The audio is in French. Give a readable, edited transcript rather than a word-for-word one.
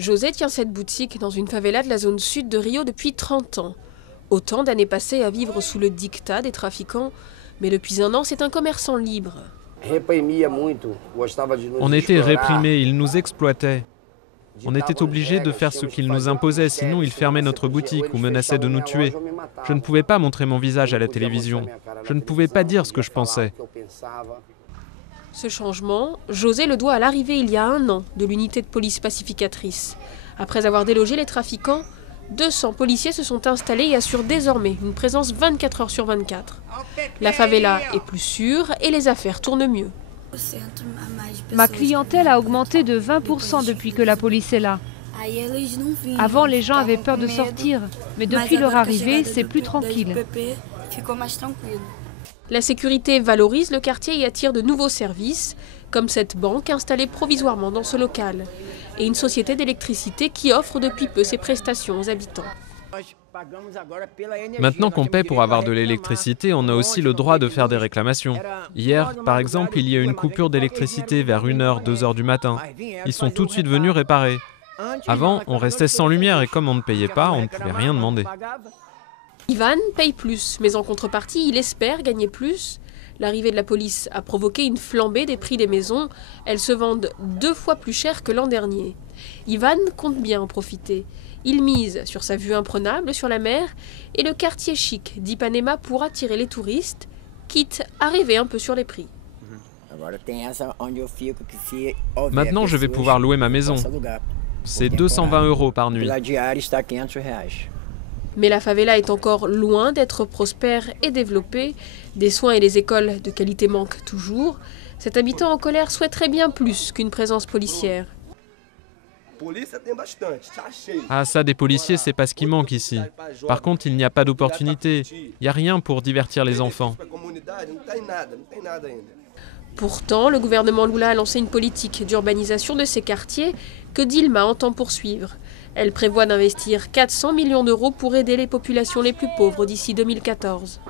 José tient cette boutique dans une favela de la zone sud de Rio depuis 30 ans. Autant d'années passées à vivre sous le diktat des trafiquants, mais depuis un an, c'est un commerçant libre. On était réprimés, ils nous exploitaient. On était obligés de faire ce qu'ils nous imposaient, sinon ils fermaient notre boutique ou menaçaient de nous tuer. Je ne pouvais pas montrer mon visage à la télévision. Je ne pouvais pas dire ce que je pensais. Ce changement, José le doit à l'arrivée il y a 1 an de l'unité de police pacificatrice. Après avoir délogé les trafiquants, 200 policiers se sont installés et assurent désormais une présence 24 heures sur 24. La favela est plus sûre et les affaires tournent mieux. Ma clientèle a augmenté de 20% depuis que la police est là. Avant, les gens avaient peur de sortir, mais depuis leur arrivée, c'est plus tranquille. La sécurité valorise le quartier et attire de nouveaux services, comme cette banque installée provisoirement dans ce local, et une société d'électricité qui offre depuis peu ses prestations aux habitants. Maintenant qu'on paie pour avoir de l'électricité, on a aussi le droit de faire des réclamations. Hier, par exemple, il y a eu une coupure d'électricité vers 1h, 2h du matin. Ils sont tout de suite venus réparer. Avant, on restait sans lumière et comme on ne payait pas, on ne pouvait rien demander. Ivan paye plus, mais en contrepartie, il espère gagner plus. L'arrivée de la police a provoqué une flambée des prix des maisons. Elles se vendent 2 fois plus cher que l'an dernier. Ivan compte bien en profiter. Il mise sur sa vue imprenable sur la mer et le quartier chic d'Ipanema pour attirer les touristes, quitte à rêver un peu sur les prix. Maintenant, je vais pouvoir louer ma maison. C'est 220 € par nuit. Mais la favela est encore loin d'être prospère et développée. Des soins et des écoles de qualité manquent toujours. Cet habitant en colère souhaiterait bien plus qu'une présence policière. Ah ça, des policiers, c'est pas ce qui manque ici. Par contre, il n'y a pas d'opportunité. Il n'y a rien pour divertir les enfants. Pourtant, le gouvernement Lula a lancé une politique d'urbanisation de ces quartiers que Dilma entend poursuivre. Elle prévoit d'investir 400 millions d'euros pour aider les populations les plus pauvres d'ici 2014.